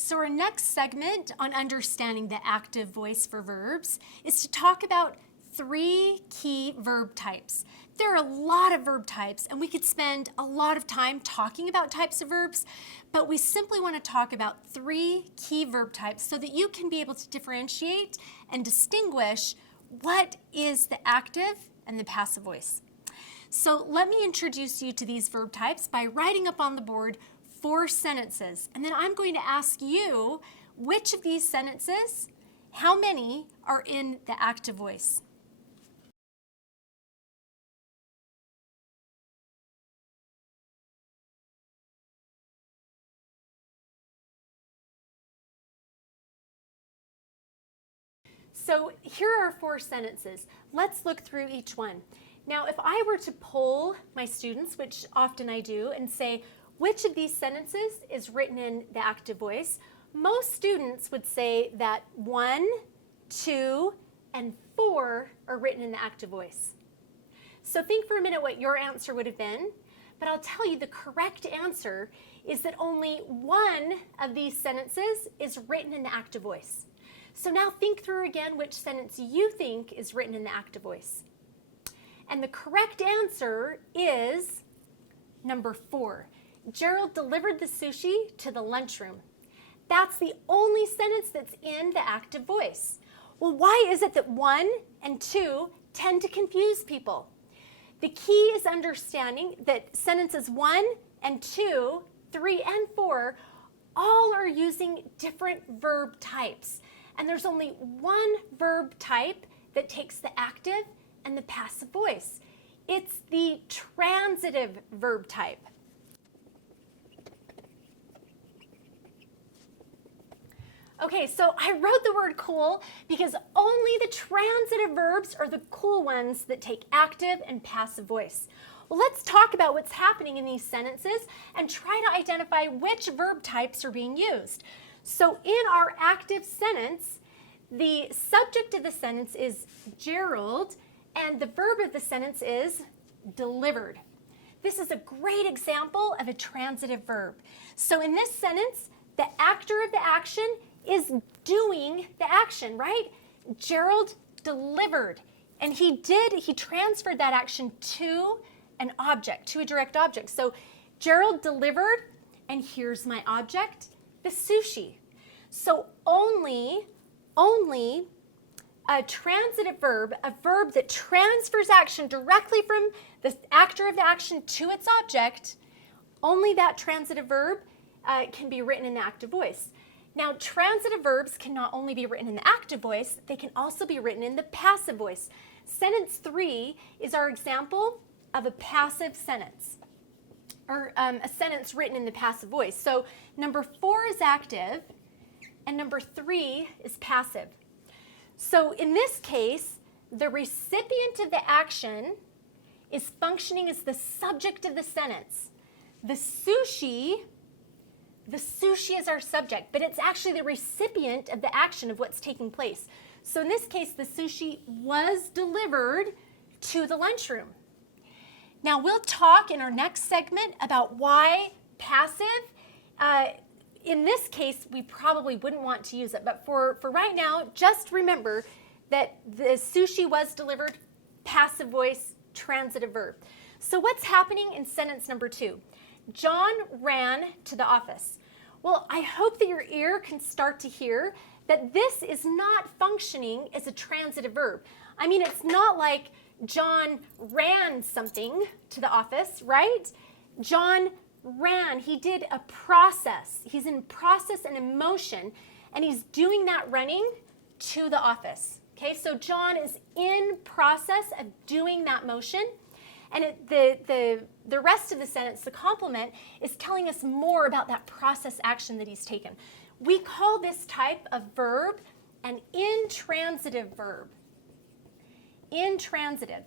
So our next segment on understanding the active voice for verbs is to talk about 3 key verb types. There are a lot of verb types, and we could spend a lot of time talking about types of verbs, but we simply want to talk about 3 key verb types so that you can be able to differentiate and distinguish what is the active and the passive voice. So let me introduce you to these verb types by writing up on the board 4 sentences, and then I'm going to ask you which of these sentences, how many are in the active voice. So here are 4 sentences. Let's look through each one. Now, if I were to poll my students, which often I do, and say, which of these sentences is written in the active voice, most students would say that 1, 2, and 4 are written in the active voice. So think for a minute what your answer would have been, but I'll tell you the correct answer is that only 1 of these sentences is written in the active voice. So now think through again which sentence you think is written in the active voice. And the correct answer is number 4. Gerald delivered the sushi to the lunchroom. That's the only sentence that's in the active voice. Well, why is it that 1 and 2 tend to confuse people? The key is understanding that sentences 1 and 2, 3 and 4 all are using different verb types. And there's only one verb type that takes the active and the passive voice. It's the transitive verb type. Okay, so I wrote the word cool because only the transitive verbs are the cool ones that take active and passive voice. Well, let's talk about what's happening in these sentences and try to identify which verb types are being used. So in our active sentence, the subject of the sentence is Gerald, and the verb of the sentence is delivered. This is a great example of a transitive verb. So in this sentence, the actor of the action is doing the action, right? Gerald delivered, and he transferred that action to an object, to a direct object. So Gerald delivered, and here's my object, the sushi. So only a transitive verb, a verb that transfers action directly from the actor of the action to its object, only that transitive verb can be written in the active voice. Now, transitive verbs can not only be written in the active voice, they can also be written in the passive voice. Sentence 3 is our example of a passive sentence, or a sentence written in the passive voice. So number 4 is active, and number 3 is passive. So in this case, the recipient of the action is functioning as the subject of the sentence. The sushi is our subject, but it's actually the recipient of the action of what's taking place. So in this case, the sushi was delivered to the lunchroom. Now we'll talk in our next segment about why passive. In this case, we probably wouldn't want to use it, but for right now, just remember that the sushi was delivered, passive voice, transitive verb. So what's happening in sentence number 2? John ran to the office. Well, I hope that your ear can start to hear that this is not functioning as a transitive verb. I mean, it's not like John ran something to the office, right? John ran, he did a process. He's in process and in motion, and he's doing that running to the office. Okay, so John is in process of doing that motion. And the rest of the sentence, the complement, is telling us more about that process action that he's taken. We call this type of verb an intransitive verb. Intransitive.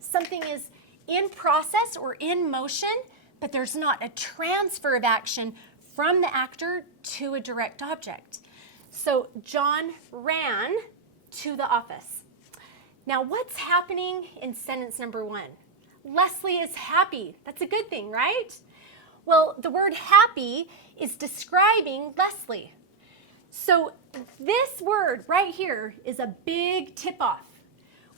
Something is in process or in motion, but there's not a transfer of action from the actor to a direct object. So John ran to the office. Now what's happening in sentence number 1? Leslie is happy. That's a good thing, right? Well, the word happy is describing Leslie. So this word right here is a big tip-off.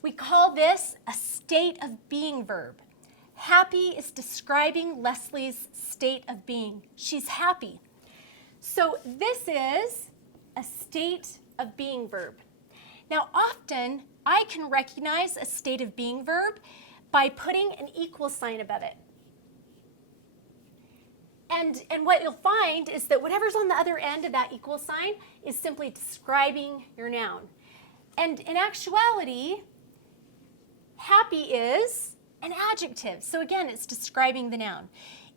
We call this a state of being verb. Happy is describing Leslie's state of being. She's happy. So this is a state of being verb. Now, often I can recognize a state of being verb by putting an equal sign above it. And what you'll find is that whatever's on the other end of that equal sign is simply describing your noun. And in actuality, happy is an adjective. So again, it's describing the noun.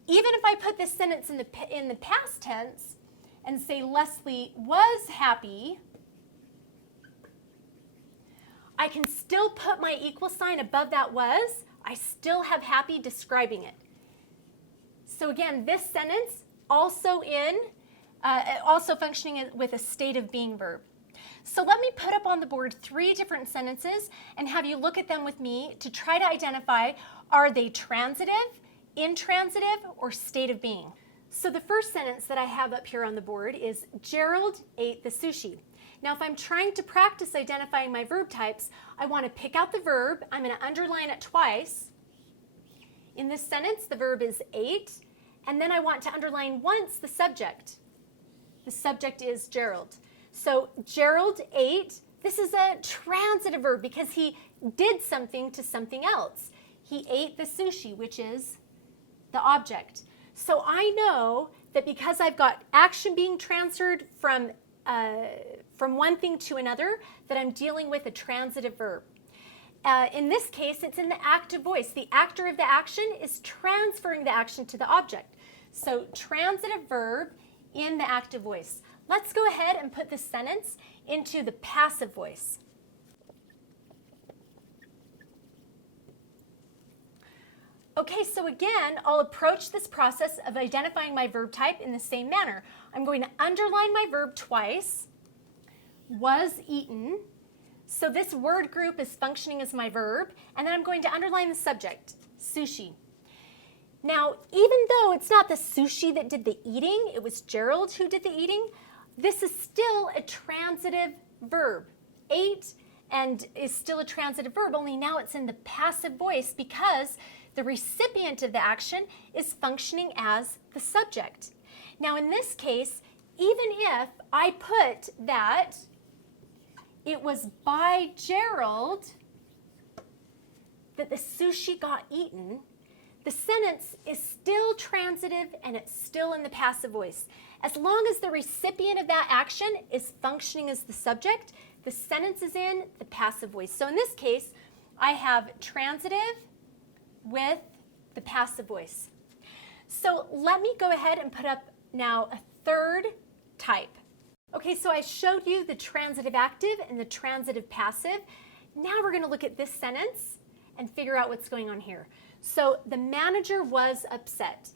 Even if I put this sentence in the past tense and say Leslie was happy, I can still put my equal sign above that was. I still have happy describing it. So again, this sentence also functioning with a state of being verb. So let me put up on the board 3 different sentences and have you look at them with me to try to identify, are they transitive, intransitive, or state of being? So the first sentence that I have up here on the board is Gerald ate the sushi. Now, if I'm trying to practice identifying my verb types, I want to pick out the verb. I'm going to underline it twice. In this sentence, the verb is ate, and then I want to underline once the subject. The subject is Gerald. So Gerald ate, this is a transitive verb because he did something to something else. He ate the sushi, which is the object. So I know that because I've got action being transferred from one thing to another, that I'm dealing with a transitive verb. In this case, it's in the active voice. The actor of the action is transferring the action to the object. So transitive verb in the active voice. Let's go ahead and put this sentence into the passive voice. Okay, so again, I'll approach this process of identifying my verb type in the same manner. I'm going to underline my verb twice, was eaten. So this word group is functioning as my verb, and then I'm going to underline the subject, sushi. Now, even though it's not the sushi that did the eating, it was Gerald who did the eating, this is still a transitive verb. Ate and is still a transitive verb, only now it's in the passive voice because the recipient of the action is functioning as the subject. Now, in this case, even if I put that it was by Gerald that the sushi got eaten, the sentence is still transitive and it's still in the passive voice. As long as the recipient of that action is functioning as the subject, the sentence is in the passive voice. So in this case, I have transitive with the passive voice. So let me go ahead and put up now a third type. Okay, so I showed you the transitive active and the transitive passive. Now we're going to look at this sentence and figure out what's going on here. So the manager was upset.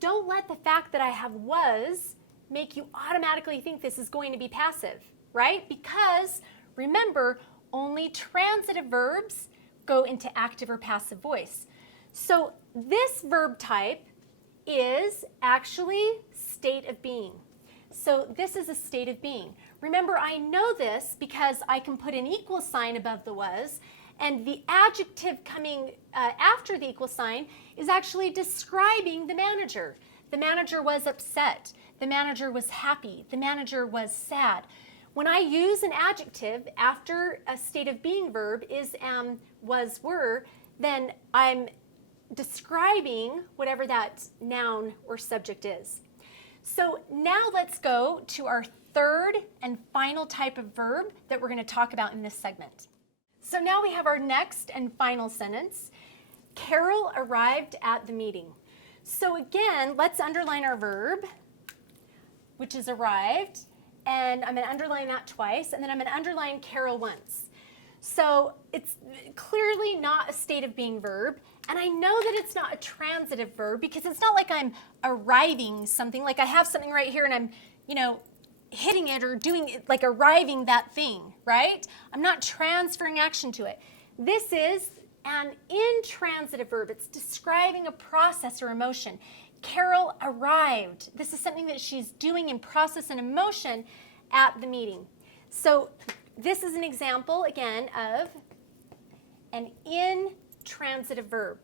Don't let the fact that I have was make you automatically think this is going to be passive, right? Because remember, only transitive verbs go into active or passive voice. So this verb type is actually state of being. So this is a state of being. Remember, I know this because I can put an equal sign above the was, and the adjective coming after the equal sign is actually describing the manager. The manager was upset. The manager was happy. The manager was sad. When I use an adjective after a state of being verb is, am, was, were, then I'm describing whatever that noun or subject is. So now let's go to our third and final type of verb that we're going to talk about in this segment. So now we have our next and final sentence. Carol arrived at the meeting. So again, let's underline our verb, which is arrived, and I'm going to underline that twice, and then I'm going to underline Carol once. So it's clearly not a state of being verb, and I know that it's not a transitive verb because it's not like I'm arriving something, like I have something right here and I'm, hitting it or doing it, like arriving that thing, right? I'm not transferring action to it. This is an intransitive verb. It's describing a process or emotion. Carol arrived. This is something that she's doing in process and emotion at the meeting. So this is an example, again, of an intransitive verb.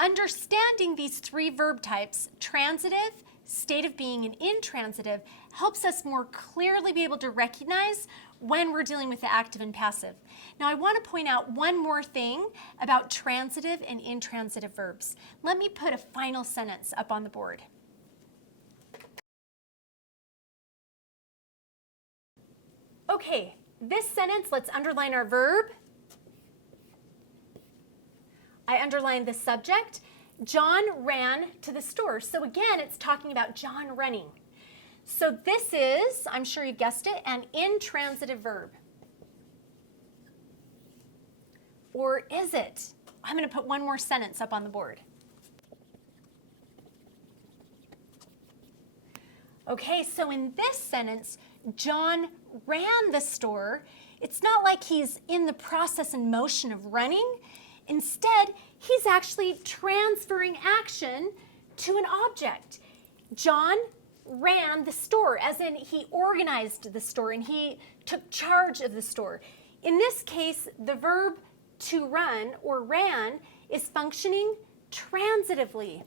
Understanding these three verb types, transitive, state of being, and intransitive, helps us more clearly be able to recognize when we're dealing with the active and passive. Now, I want to point out one more thing about transitive and intransitive verbs. Let me put a final sentence up on the board. Okay, this sentence, let's underline our verb. I underlined the subject. John ran to the store. So again, it's talking about John running. So this is, I'm sure you guessed it, an intransitive verb. Or is it? I'm going to put one more sentence up on the board. Okay, so in this sentence, John ran the store. It's not like he's in the process and motion of running. Instead, he's actually transferring action to an object. John ran the store, as in he organized the store and he took charge of the store. In this case, the verb to run or ran is functioning transitively.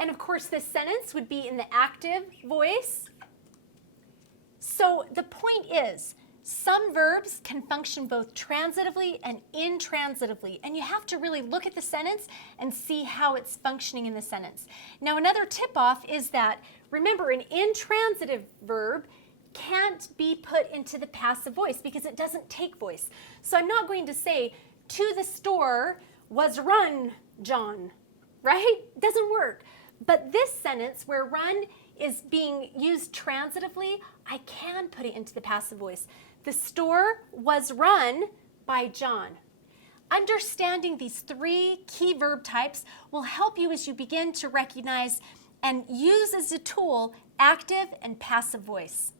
And of course, this sentence would be in the active voice. So the point is, some verbs can function both transitively and intransitively, and you have to really look at the sentence and see how it's functioning in the sentence. Now, another tip-off is that, remember, an intransitive verb can't be put into the passive voice because it doesn't take voice. So I'm not going to say, to the store was run, John, right? It doesn't work. But this sentence, where run is being used transitively, I can put it into the passive voice. The store was run by John. Understanding these three key verb types will help you as you begin to recognize and use as a tool active and passive voice.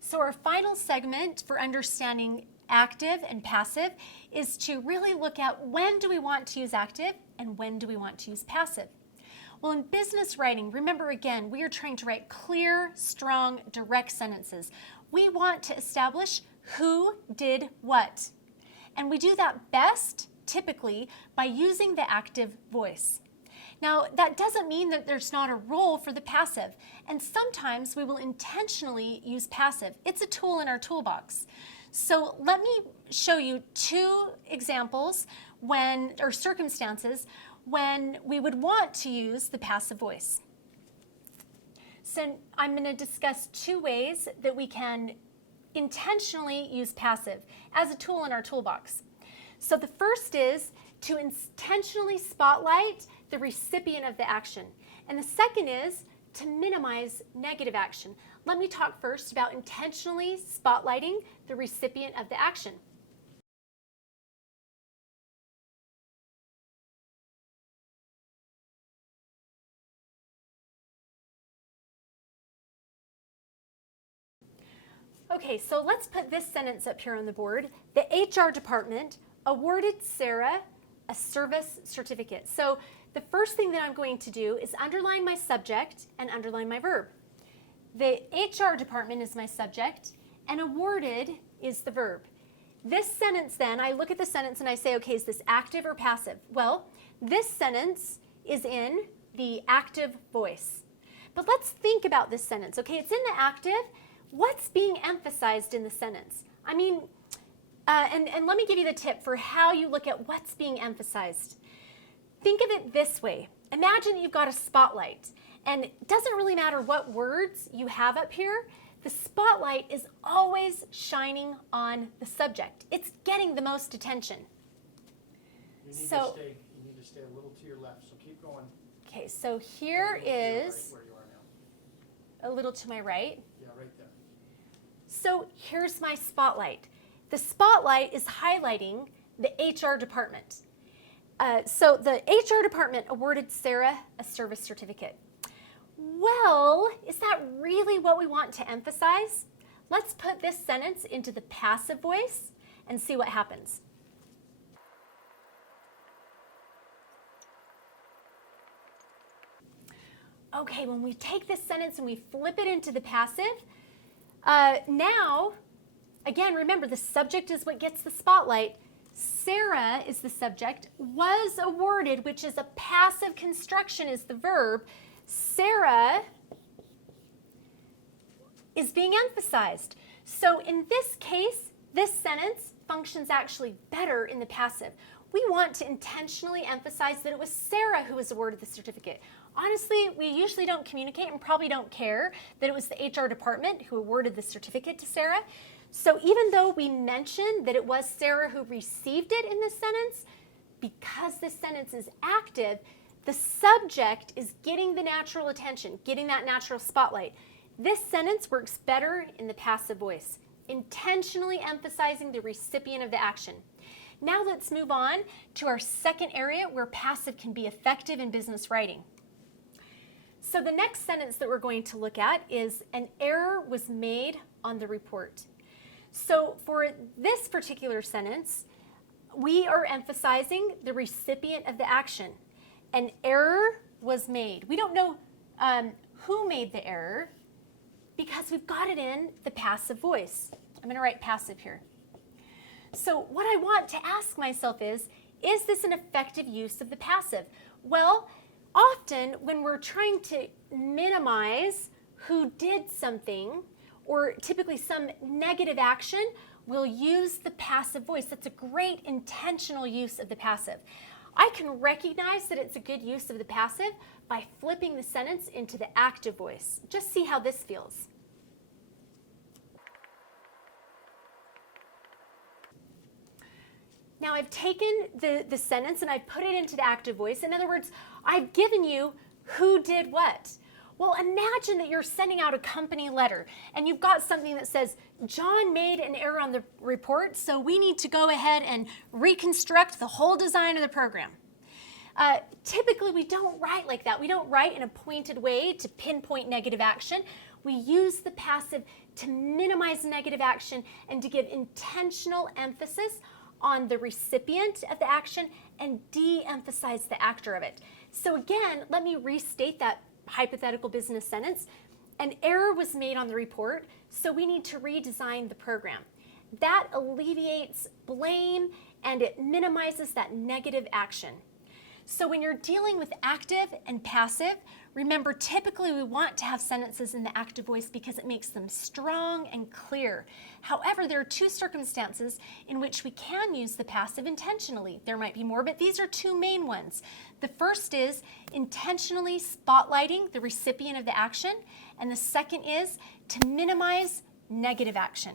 So our final segment for understanding active and passive is to really look at when do we want to use active and when do we want to use passive. Well, in business writing, remember again, we are trying to write clear, strong, direct sentences. We want to establish who did what. And we do that best, typically, by using the active voice. Now, that doesn't mean that there's not a role for the passive. And sometimes we will intentionally use passive. It's a tool in our toolbox. So let me show you two examples or circumstances when we would want to use the passive voice. So I'm going to discuss two ways that we can intentionally use passive as a tool in our toolbox. So the first is to intentionally spotlight the recipient of the action. And the second is to minimize negative action. Let me talk first about intentionally spotlighting the recipient of the action. Okay, so let's put this sentence up here on the board. The HR department awarded Sarah a service certificate. So the first thing that I'm going to do is underline my subject and underline my verb. The HR department is my subject and awarded is the verb. This sentence then, I look at the sentence and I say, okay, is this active or passive? Well, this sentence is in the active voice. But let's think about this sentence, okay? It's in the active. What's being emphasized in the sentence? I mean, and let me give you the tip for how you look at what's being emphasized. Think of it this way. Imagine you've got a spotlight, and it doesn't really matter what words you have up here. The spotlight is always shining on the subject. It's getting the most attention. You need to stay a little to your left, so keep going. Okay, so here is Right where you are now. a little to my right. Yeah, right there. So here's my spotlight. The spotlight is highlighting the HR department. So the HR department awarded Sarah a service certificate. Well, is that really what we want to emphasize? Let's put this sentence into the passive voice and see what happens. okay, when we take this sentence and we flip it into the passive, now, again, remember the subject is what gets the spotlight. Sarah is the subject, was awarded, which is a passive construction, is the verb. Sarah is being emphasized. So in this case, this sentence functions actually better in the passive. We want to intentionally emphasize that it was Sarah who was awarded the certificate. Honestly, we usually don't communicate and probably don't care that it was the HR department who awarded the certificate to Sarah. So even though we mentioned that it was Sarah who received it in this sentence, because this sentence is active, the subject is getting the natural attention, getting that natural spotlight. This sentence works better in the passive voice, intentionally emphasizing the recipient of the action. Now let's move on to our second area where passive can be effective in business writing. So the next sentence that we're going to look at is an error was made on the report. So for this particular sentence, we are emphasizing the recipient of the action. An error was made. We don't know who made the error because we've got it in the passive voice. I'm going to write passive here. So what I want to ask myself is this an effective use of the passive? Well, often when we're trying to minimize who did something, or typically some negative action, we'll use the passive voice. That's a great intentional use of the passive. I can recognize that it's a good use of the passive by flipping the sentence into the active voice. Just see how this feels. Now I've taken the sentence and I've put it into the active voice. In other words, I've given you who did what. Well, imagine that you're sending out a company letter and you've got something that says, John made an error on the report, so we need to go ahead and reconstruct the whole design of the program. Typically, we don't write like that. We don't write in a pointed way to pinpoint negative action. We use the passive to minimize negative action and to give intentional emphasis on the recipient of the action and de-emphasize the actor of it. So again, let me restate that hypothetical business sentence. An error was made on the report, so we need to redesign the program. That alleviates blame and it minimizes that negative action. So when you're dealing with active and passive, remember typically we want to have sentences in the active voice because it makes them strong and clear. However, there are two circumstances in which we can use the passive intentionally. There might be more, but these are two main ones. The first is intentionally spotlighting the recipient of the action, and the second is to minimize negative action.